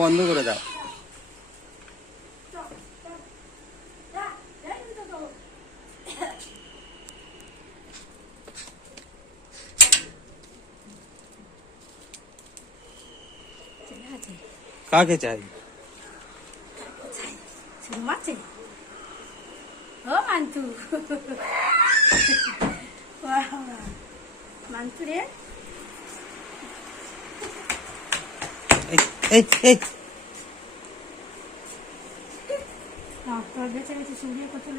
বন্ধ করে দাও। কাকে চাই? মান্তু মান্তু রে, তোর বেঁচে বেঁচে শুয়ে করতে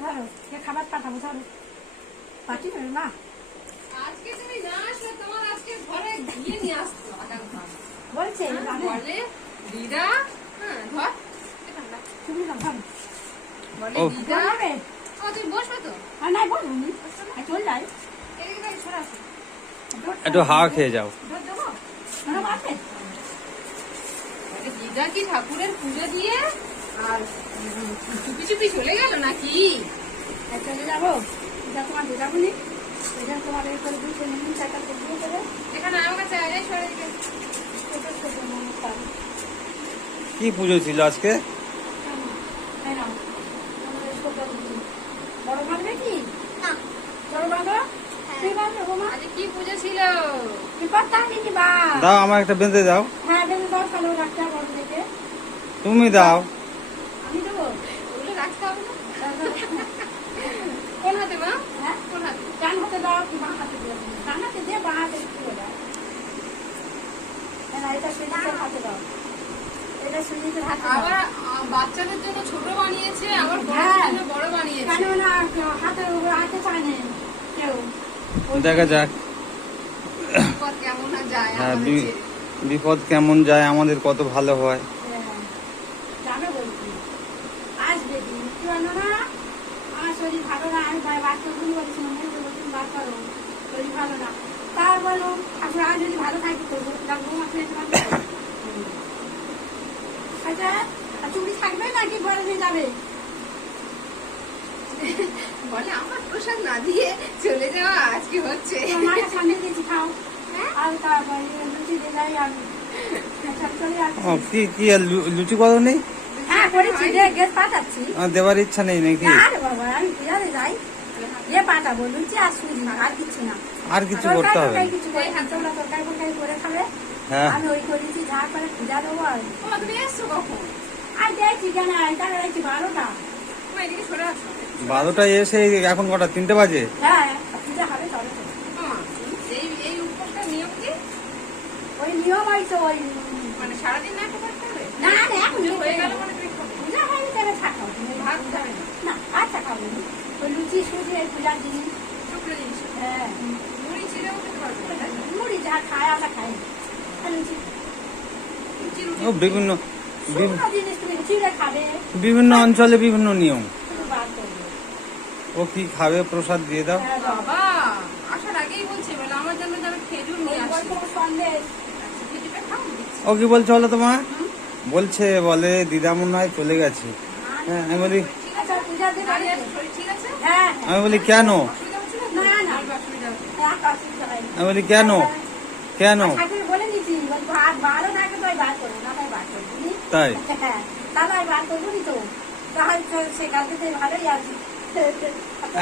ধরো খাবার পাঠাবো, ধরো পাঠি ধরো না। আজকে তুমি না আসলে তোমার আজকে ঘরে গিয়ে নিয়ে আসতো বলছে বলে দিদা। হ্যাঁ ধর তুমি না ধরো বলে দিদা। ও তুমি বসবে তো? আর নাই বলুনি চল যাই, এদিকে সরে আসো। একটু হাওয়া খেয়ে যাও। দিদা কি ঠাকুরের পুজো দিয়ে আর চুপি চুপি চলে গেল নাকি? চলে যাবো, এটা তোমার দিদা বলি, এটা তোমার এই করে দুটো নিমন চাটা দিয়ে দেবে। এখানে আমার কাছে আগে সরে দিকে। কি পুজো ছিল আজকে? বড় ভাববে কি? বড় ভাবো আজকে কি পুজো ছিল? দাও আমার একটা বেঁধে দাও। হ্যাঁ বেঁধে দাও, তাহলে রাখতে হবে বড় থেকে। তুমি দাও। আমি দেবো? ওগুলো রাখতে হবে না। কোন হাতে মা? হ্যাঁ কোন হাতে? ডান হাতে দাও কি বাঁ হাতে দিয়ে? ডান হাতে দিয়ে বাঁ হাতে দিয়ে দাও। না এটা সুজিতের হাতে দাও, এটা সুজিতের হাতে দাও। আবার বাচ্চাদের জন্য ছোট বানিয়েছে, আবার বড়দের জন্য বড় বানিয়েছে। কেন না হাতের উপর হাতে চায় না কেউ। দেখা যাক বিপদ কেমন না যায় হ্যাঁ, আমাদের ছেড়ে। বিপদ কেমন যায় আমাদের কত ভালো হয়। যাবে বলছি আসবে দিন কি বলো না, আমার শরীর ভালো না, আমি বাচ্চা ভুল বলেছিলাম, তুমি বার করো শরীর ভালো না, তার বলো ঠাকুর আজ যদি ভালো থাকি করবো ডাকবো মাকে। আচ্ছা তুমি থাকবে নাকি ঘরে নিয়ে যাবে? বলে আমার প্রসাদ না দিয়ে চলে যাওয়া আজকে হচ্ছে। মাকে সামনে দিয়েছি খাও, আর তারপরে লুচি দিয়ে যাই আমি। চলে ও, আসছি। কি আর লুচি করো নেই? হ্যাঁ করেছি রে, গ্যাস পাঠাচ্ছি। দেওয়ার ইচ্ছা নেই নাকি? আরে বাবা আমি পূজারে যাই, এ পাঠাবো লুচি আর সুজি, আর কিছু না। আর কিছু করতে হবে? কিছু করে তোমরা তরকারি ফরকারি করে খাবে, হ্যাঁ আমি ওই করেছি যা করে পূজা দেবো। আর তুমি এসছো কখন? আর দেখছি কেন তাহলে দেখছি 12টা। তুমি এদিকে সরে আসো। 12টায় এসে এখন কটা? 3টে বাজে। হ্যাঁ পূজা হবে তবে তো। এই উপোসটার নিয়ম কি? ওই নিয়ম হয়তো ওই মানে সারাদিন না খেতে পারতে হবে? না না এখন হয়ে গেল মানে তুমি খাবে। পূজা হয়নি তবে থাকো ভাত খাবে না? না, আচ্ছা খাবো ওই লুচি সুজি এই পূজার জিনিস। শুকনো জিনিস। হ্যাঁ মুড়ি চিড়েও খেতে পারবে না, তাই তো? মুড়ি যা খায় আমরা খাই, আর লুচি লুচি রুটি। ও বিভিন্ন শুকনো জিনিস তুমি চিড়ে খাবে, বিভিন্ন অঞ্চলে বিভিন্ন নিয়ম। শুধু বার করবে। ও কি খাবে? প্রসাদ দিয়ে দাও। হ্যাঁ বাবা বাবা আসার আগেই বলছে বলে আমার জন্য যাবে খেজুর নিয়ে আসি। সন্দেশ খেজুরটা খাও দিচ্ছি। ও কি বলছে বলো তোমার? বলছে বলে দিদা মনে হয় চলে গেছে। হ্যাঁ আমি বলি ঠিক আচ্ছা আছে পূজা দিয়ে দাঁড়িয়ে আছো, শরীর ঠিক আছে? হ্যাঁ আমি বলি কেন? অসুবিধা হচ্ছে না, না। অসুবিধা হচ্ছে। অসুবিধা হয়নি। আমি বলি কেন কেন? ঠাকুর বলে দিচ্ছি ভাত ভালো থাকে তো বার করবো না, তাই বার করবো নি। তাই হ্যাঁ তাহলে বার করবো নি তো, তাহলে তো সে কালকে তো ভালোই আছে।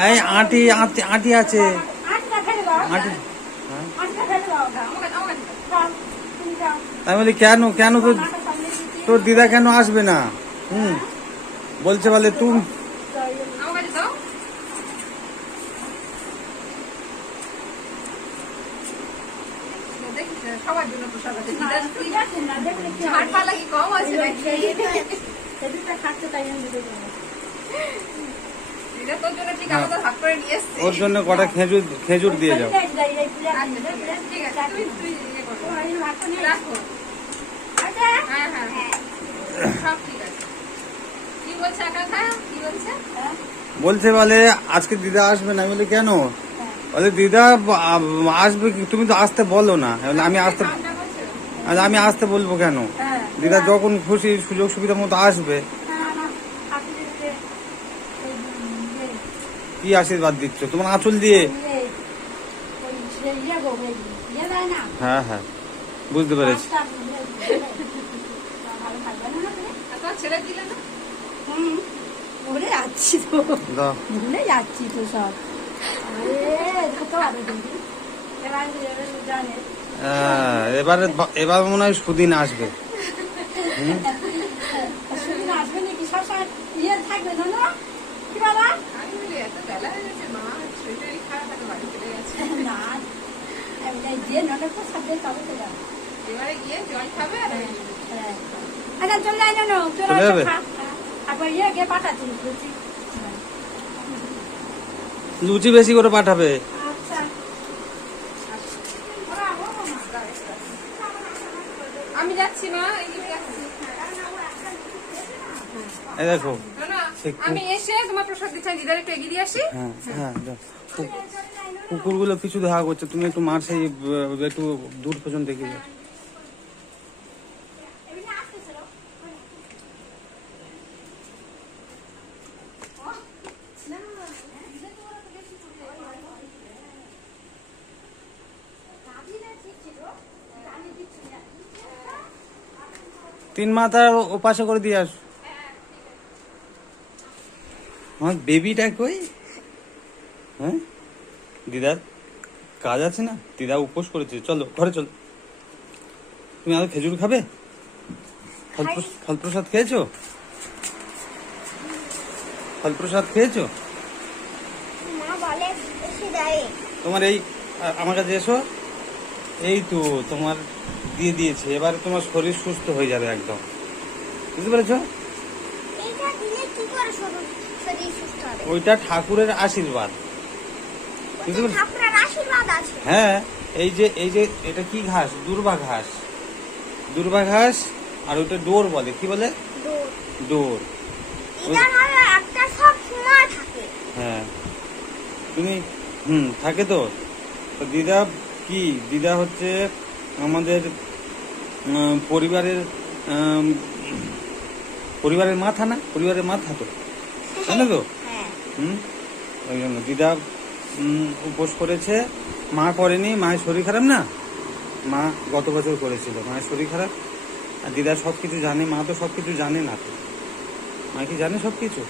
এই আঁটি আঁটি আছে। আটটা ফেলে দাও, আঁটি হ্যাঁ। আটটা ফেলে দাও। আমার কাছে দাও। যাও, তুমি যাও। আমি বলি কেন কেন তোর মাকে সামনে দিচ্ছি। তোর দিদা কেন আসবে না? বলছে বলে তুমি আমার কাছে দাও। দেখি সবার জন্য প্রসাদ আছে। দিদা ঠিক আছে না, দেখলে কি ঝাড় পালা কি কম আছে নাকি? সেদিনটা খাচ্ছে তাই আমি দিতে পারবো। দিদা তোর জন্য ঠিক আমাদের হাত করে নিয়ে এসছে। ওর জন্য কটা খেজুর দিয়ে যাও। এই যাই, এই পূজা আচ্ছা, দিই, ঠিক আছে, তুই ইয়ে করো। তোমার এই ভাতটা নিয়ে রাখো। আচ্ছা হ্যাঁ হ্যাঁ হ্যাঁ সব ঠিক আছে। কি বলছে আকাঙ্ক্ষা? কি বলছে? হ্যাঁ, বলছে বলে আজকে দিদা আসবে না। আমি বলি কেন? হ্যাঁ। বলে দিদা আসবে কি? তুমি তো আসতে বলো না। আমি বলি, ঠান্ডা করছে? আমি আসতে বলবো কেন? হ্যাঁ। দিদা যখন খুশি সুযোগ সুবিধা মতো আসবে। হ্যাঁ, আমার ঠাকুরের যে কি আশীর্বাদ দিচ্ছ তোমার আঁচল দিয়ে? ওই যে ইয়ে গো, ওই ইয়ে দেয় না, হ্যাঁ হ্যাঁ বুঝতে পেরেছি। পাঁচটা ভালো থাকবে না তুমি? আর তোমার ছেলে দিলে না? হুম, ভুলে যাচ্ছি তো, দাও। ভুলে যাচ্ছি তো সব। আরে কত ভালো দিদি, এবার জানে এবার মনে হয় সুদিন আসবে। সুদিন আসবে নাকি সবসময় ইয়ে থাকবে না না কি বাবা? আমি বলি এত বেলা হয়ে গেছে, মা শরীর টরীর খারাপ, এত বাড়ি চলে গেছে। না যে নটা তো সব দিয়ে তবে তো যাবে। এবারে গিয়ে জল খাবে আর হ্যাঁ। আচ্ছা চলে যায় জানো, চলে চলে যাবে? তারপর ইয়ে গিয়ে পাঠাচ্ছি বলছি। লুচি বেশি করে পাঠাবে। আচ্ছা আমি যাচ্ছি মা, এগিয়ে যাচ্ছি। এই দেখো। না, না, আমি এসে তোমার প্রসাদ দিচ্ছি, দিদার একটু এগিয়ে দিয়ে আসি। হ্যাঁ হ্যাঁ দাও। কুকুরগুলো পিছু দেখা করছে, তুমি একটু মার সেই একটু দূর পর্যন্ত এগিয়ে যাও। তিন মাথার ওপাশে করে দিয়ে আস। আমার বেবিটা কই? হ্যাঁ দিদার কাজ আছে না, দিদা উপোস করেছে, চলো ঘরে চলো। তুমি আরো খেজুর খাবে? ফল প্রসাদ খেয়েছো? ফল প্রসাদ খেয়েছো? মা বলে এসে দেয়। তোমার এই আমার কাছে এসো। এই তো তোমার দিয়ে দিয়েছে, এবার তোমার শরীর সুস্থ হয়ে যাবে একদম, বুঝতে পেরেছো? এইটা দিলে কি করে শরীর সুস্থ হবে? ওইটা ঠাকুরের আশীর্বাদ, বুঝতে পেরেছো? ঠাকুরের আশীর্বাদ আছে। হ্যাঁ, এই যে এটা কি ঘাস? দুর্বা ঘাস, দুর্বা ঘাস। আর ওইটা ডোর বলে, কি বলে? ডোর। ইদার হবে একটা সব সময় থাকে। হ্যাঁ তুমি থাকে তো। তো দিদা কি, দিদা হচ্ছে আমাদের পরিবারের মাথা না, পরিবারের মাথা তো, জানো তো? হ্যাঁ। ওই জন্য দিদা উপোস করেছে। মা করেনি, মায়ের শরীর খারাপ না, মা গত বছর করেছিল, মায়ের শরীর খারাপ। আর দিদা সবকিছু জানে, মা তো সবকিছু জানে না তো। মা কি জানে সবকিছু?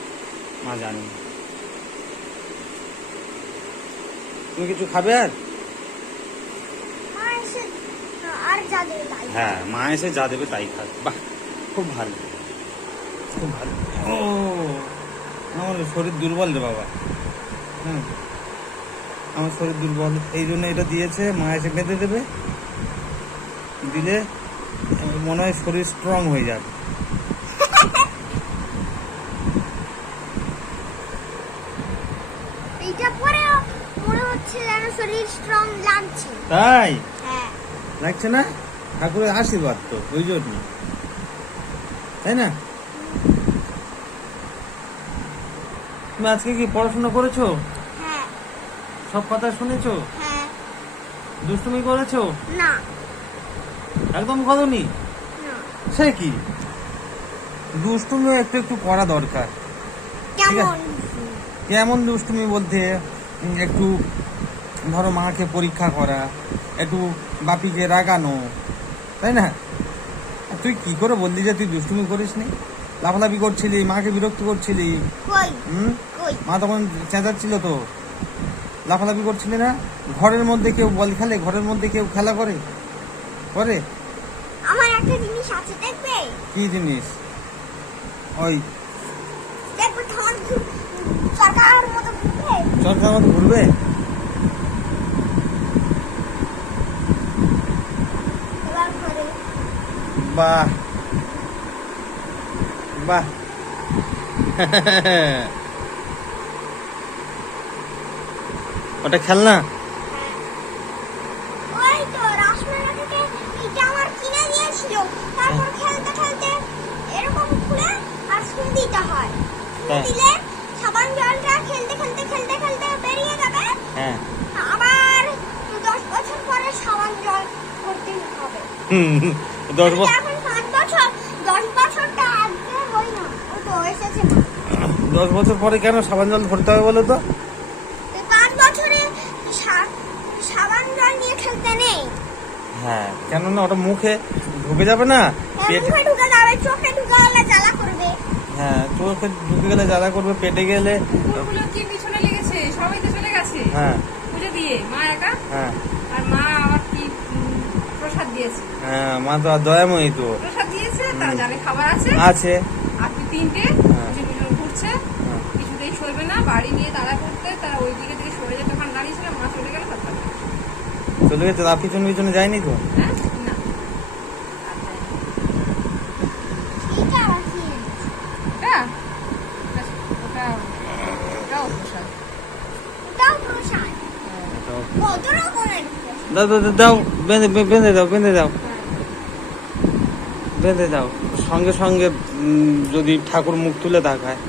মা জানে না। তুমি কিছু খাবে আর? আর যা দেবে তাই। হ্যাঁ, মা এসে যা দেবে তাই খাবে। বাহ, খুব ভালো, খুব ভালো। ও আমার শরীর দুর্বল রে বাবা। আমার শরীর দুর্বল, এই জন্য এটা দিয়েছে। মা এসে বেঁধে দেবে, দিলে মনে হয় শরীর স্ট্রং হয়ে যাবে। এইটা পরে মনে হচ্ছে যেন শরীর স্ট্রং লাগছে। তাই হ্যাঁ। লাগছে না? ঠাকুরের আশীর্বাদ তো, ওই জন্য, তাই না? তুমি আজকে কি পড়াশোনা করেছো? হ্যাঁ। সব কথা শুনেছো? হ্যাঁ। দুষ্টুমি করেছো? না। একদম করোনি? না। সে কি, দুষ্টুমিও একটু একটু করা দরকার। কেমন? কেমন দুষ্টুমি বলতে, একটু ধরো মাকে পরীক্ষা করা, একটু বাপিকে রাগানো, তাই না? আর তুই কি করে বললি যে তুই দুষ্টুমি করিস নি? লাফালাফি করছিলি, মাকে বিরক্ত করছিলি। কই? হুম, কই? মা তখন চেঁচাচ্ছিল তো, লাফালাফি করছিলি না? ঘরের মধ্যে কেউ বল খেলে, ঘরের মধ্যে কেউ খেলা করে? আমার একটা জিনিস আছে, দেখবে? কি জিনিস? ওই দেখবে তোমার সরকার মতো ঘুরবে। চরকার মতো ঘুরবে? এবার ঘরে বাহ বাহ। ওটা খেলনা? ওই তো রাসমেলা থেকে এটা আমার কিনে দিয়েছিল। তারপর খেলতে খেলতে এরকম খুলে আর শুন দিতে হয়। শুন দিলে সাবান জলটা খেলতে খেলতে খেলতে খেলতে বেরিয়ে যাবে। হ্যাঁ। আবার 10 বছর পরে সাবান জল করতে হবে। 10 বছর? এখন 5 বছর, 10 বছরটা একদম হয় না। ও তো এসেছে না। 10 বছর পরে কেন সাবান জল ভরতে হবে বলো তো? 5 বছরে সাবান জল নিয়ে খেলতে নেই। হ্যাঁ, কেননা ওটা মুখে ঢুকে যাবে না, পেট, মুখে ঢুকে যাবে, চোখে ঢুকে গেলে জ্বালা করবে। হ্যাঁ চোখে ঢুকে গেলে জ্বালা করবে, পেটে গেলে, কুকুরগুলো কি পিছনে লেগেছে, সবাই তো চলে গেছে হ্যাঁ পুজো দিয়ে, মা একা। হ্যাঁ আর মা আবার কি প্রসাদ দিয়েছে, হ্যাঁ, মা তো আর দয়াময়ী তো প্রসাদ দিয়েছে, তারা জানে খাবার আছে। আছে। আর তুই তিনটে হ্যাঁ। পিছন ঘুরছে, হ্যাঁ। কিছুতেই সরবে না, বাড়ি নিয়ে তাড়া করতে, তারা ওই দিকে থেকে সরে যেতে, ওখানে দাঁড়িয়েছিল, মা চলে গেল, তারপর চলে গেছে, তার পিছনে পিছনে যায়নি তো। হ্যাঁ না এটা আবার কি? ওটা ওটা ওটাও প্রসাদ। ওটাও প্রসাদ। হ্যাঁ। কত রকমের প্রসাদ। দাও দাও দাও, দাও, বেঁধে দাও, বেঁধে দাও, বেঁধে দাও। সঙ্গে সঙ্গে যদি ঠাকুর মুখ তুলে তাকায়,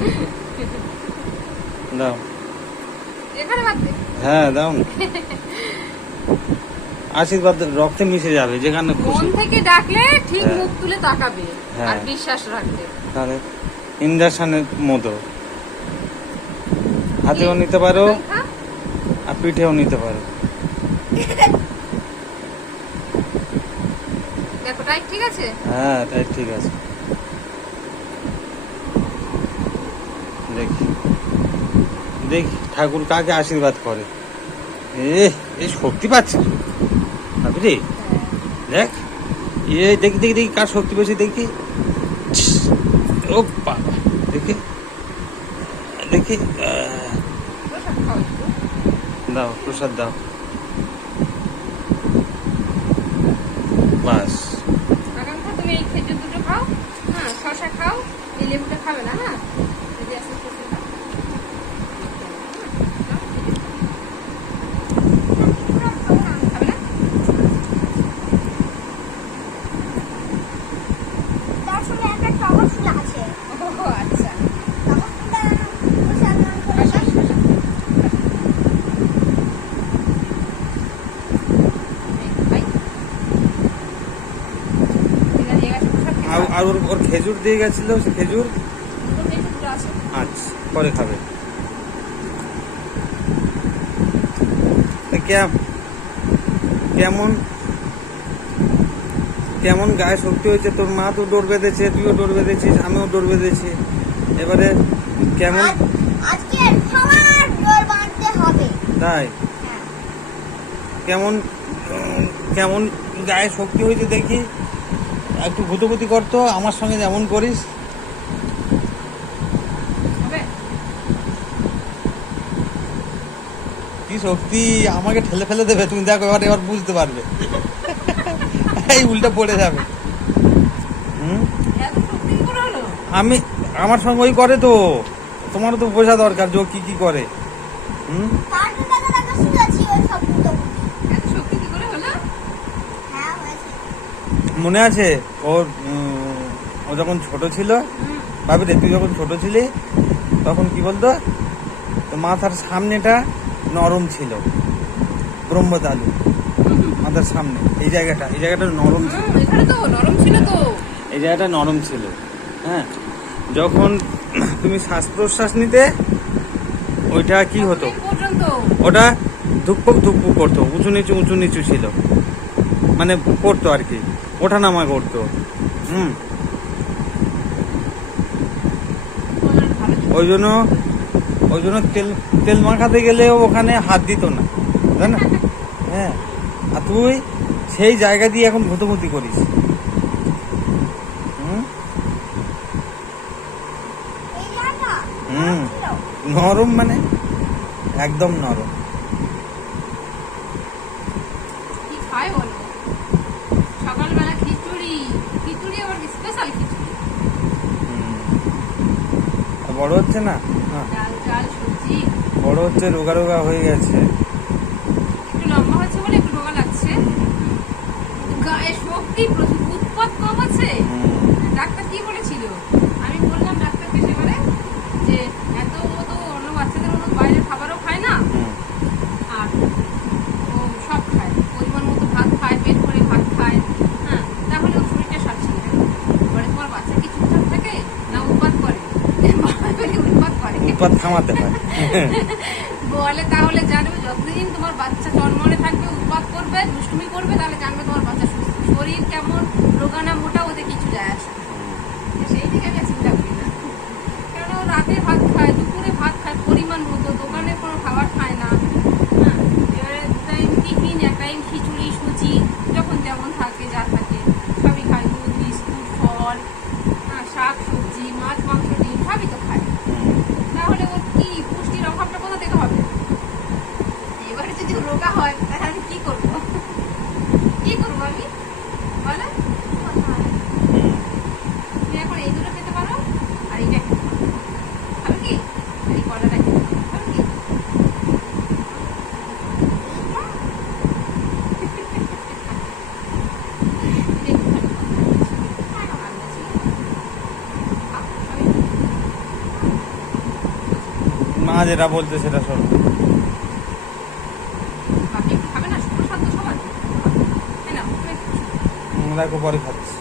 দাও। এখানে বাদ দে। হ্যাঁ দাও না। আশীর্বাদ রক্তে মিশে যাবে, যেখানে মন খুশি। থেকে ডাকলে ঠিক হ্যাঁ। মুখ তুলে তাকাবে হ্যাঁ। আর বিশ্বাস রাখবে। তাহলে ইঞ্জেকশনের মতো হাতেও নিতে পারো, হ্যাঁ? আর পিঠেও নিতে পারো। দেখো টাইট ঠিক আছে। হ্যাঁ তাই ঠিক আছে। দেখি দেখি ঠাকুর কাকে আশীর্বাদ করে। এই শক্তি পাচ্ছে ভাবি, দেখ, দেখি দেখি দেখি কার শক্তি বেশি, দেখি। ও বাবা, দেখি দেখি, প্রসাদ খাও একটু। দাও প্রসাদ দাও, বাস। আকাঙ্ক্ষা তুমি এই খেজুর দুটো খাও, হ্যাঁ শশা খাও, এই লেবুটা খাবে না, হ্যাঁ এই যে আছে শশা খাও। খাবে না? তার সঙ্গে একটা টমেটো ফুল আছে। ও আচ্ছা। টমেটো ফুলটা প্রসাদ নাম করে শশা, শশা। এই, ভাই। ঠিক আছে, এই গাছে প্রসাদ খেতে আর হবে। আর ওর খেজুর দিয়ে গেছিল, সে খেজুর দুটো একটু আছে। আচ্ছা পরে খাবে। তা কেমন কেমন গায়ে শক্তি হয়েছে, তোর মা তো ডোর বেঁধেছে, তুইও ডোর বেঁধেছিস, আমিও ডোর বেঁধেছি, এবারে কেমন, আজকে সবার ডোর বাঁধতে হবে। তাই হ্যাঁ। কেমন কেমন গায়ে শক্তি হয়েছে দেখি, একটু ভূতভূতি করতো আমার সঙ্গে যেমন করিস। হবে? কি শক্তি, আমাকে ঠেলে ফেলে দেবে, তুমি দেখো এবার বুঝতে পারবে। এই উল্টা পড়ে যাবে। এত শক্তি কি করে হলো? আমি, আমার সঙ্গে ওই করে তো, তোমারও তো বোঝা দরকার যে ও কি কি করে। তার জন্য দেখা শুনেছি ওই সব তো। এত শক্তি কি করে হলো? হ্যাঁ হয়েছে। মনে আছে ও যখন ছোট ছিল, ভাবি রে, তুই যখন ছোট ছিলি তখন কি বলতো, তো মাথার সামনেটা নরম ছিল, ব্রহ্মতালু মাথার সামনে, এই জায়গাটা নরম ছিল, এখানে তো নরম ছিল তো। এই জায়গাটা নরম ছিল। হ্যাঁ, যখন তুমি শ্বাস প্রশ্বাস নিতে, ওইটা কি হতো, কতদিন পর্যন্ত? ওটা ধুকপুক ধুকপুক করতো, উঁচু নিচু ছিল, মানে করতো আর কি, ওঠানামা করতো। ওই জন্য তেল মাখাতে গেলেও ওখানে হাত দিত না, তাই না? হ্যাঁ, আর তুই সেই জায়গা দিয়ে এখন ভূতভূতি করিস। এই জায়গা হুম। ছিল। নরম মানে একদম নরম। কি খায় বলো? সকালবেলা খিচুড়ি, আবার স্পেশাল খিচুড়ি, আর বড় হচ্ছে না, হ্যাঁ, ডাল সবজি। বড় হচ্ছে, রোগা রোগা হয়ে গেছে। একটু লম্বা হচ্ছে বলে একটু রোগা লাগছে। গায়ে শক্তি প্রচুর, উৎপাত কম আছে। ডাক্তার কি বলেছিল? আমি বললাম ডাক্তারকে সেবারে যে এত মতো অন্য বাচ্চাদের মতো বাইরের খাবারও খায় না, আর ও সব খায়, পরিমাণ মতো ভাত খায়, পেট ভরে ভাত খায়, হ্যাঁ, তাহলে ওর শরীরটা সারছে না। এবারে তোমার বাচ্চা কি চুপচাপ থাকে না উৎপাত করে? উৎপাত করে, উৎপাত থামাতে হয়। বলে তাহলে জানবে যতদিন তোমার বাচ্চা জন্মনে থাকবে উৎপাত করবে, দুষ্টুমি করবে, তাহলে জানবে তোমার বাচ্চা সুস্থ। শরীর কেমন, রোগা না মোটা, ওতে কিছু যায় আসে না। সেই দিকে আমি আর চিন্তা করি না। কারণ ও রাতে ভাত খায়, দুপুরে ভাত খায় পরিমাণ মতো, দোকানের কোনো খাবার খায় না। হ্যাঁ, এবারে টাইম টিফিন, এক টাইম খিচুড়ি, সুজি, যখন যেমন থাকে, যা থাকে সবই খায়। দুধ, বিস্কুট, ফল, হ্যাঁ, শাক সবজি, মাছ মাংস, ডিম সবই তো খায়। তাহলে ওর কি পুষ্টির অভাবটা কোথা থেকে হবে? এবারে যদি ও রোগা হয় তাহলে আমি কি করবো? কি করবো আমি বলো? তুমি এখন এই দুটো খেতে পারো আর এইটা খেতে পারো, হবে কি? এই কলাটা খেতে পারো, হবে কি? মা যেটা বলছে সেটা শোনো। বাকি একটু খাবে না? ছোট সাধ্য সবার, তাই না? তুমি একটু দেখো পরে খাচ্ছি।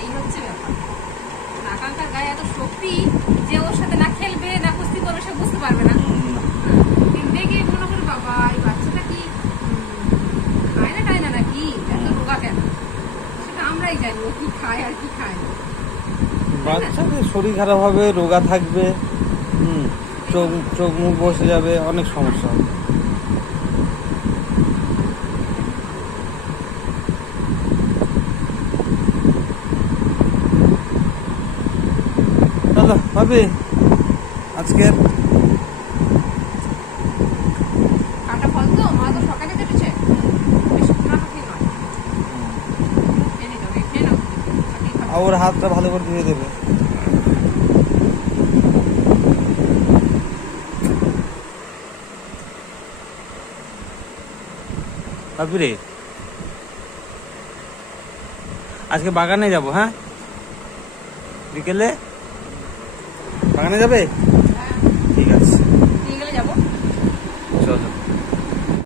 এই হচ্ছে ব্যাপার। আকাঙ্ক্ষার গায়ে এত শক্তি যে ওর সাথে না খেলবে না কুস্তি করবে সে বুঝতে পারবে না। দেখে মনে করি বাবা এই বাচ্চাটা কি খায় না টায় না নাকি, এত রোগা কেন? সেটা আমরাই জানি ও কি খায় আর কি খায় না। বাচ্চাদের শরীর খারাপ হবে, রোগা থাকবে, চোখ চোখ মুখ বসে যাবে, অনেক সমস্যা হবে। চলো ভাবি আজকের কাটা ফল তো মা তো সকালে কেটেছে, বেশি খাটাখাটি নয়। খেয়ে নিতে হবে, খেয়ে নাও। বাকি খাবে। আর ওর হাতটা ভালো করে ধুয়ে দেবে। ভাবি রে আজকে বাগানে যাব, হ্যাঁ বিকেলে বাগানে যাবে? হ্যাঁ, ঠিক আছে নিয়ে গেলে যাবো। চলো।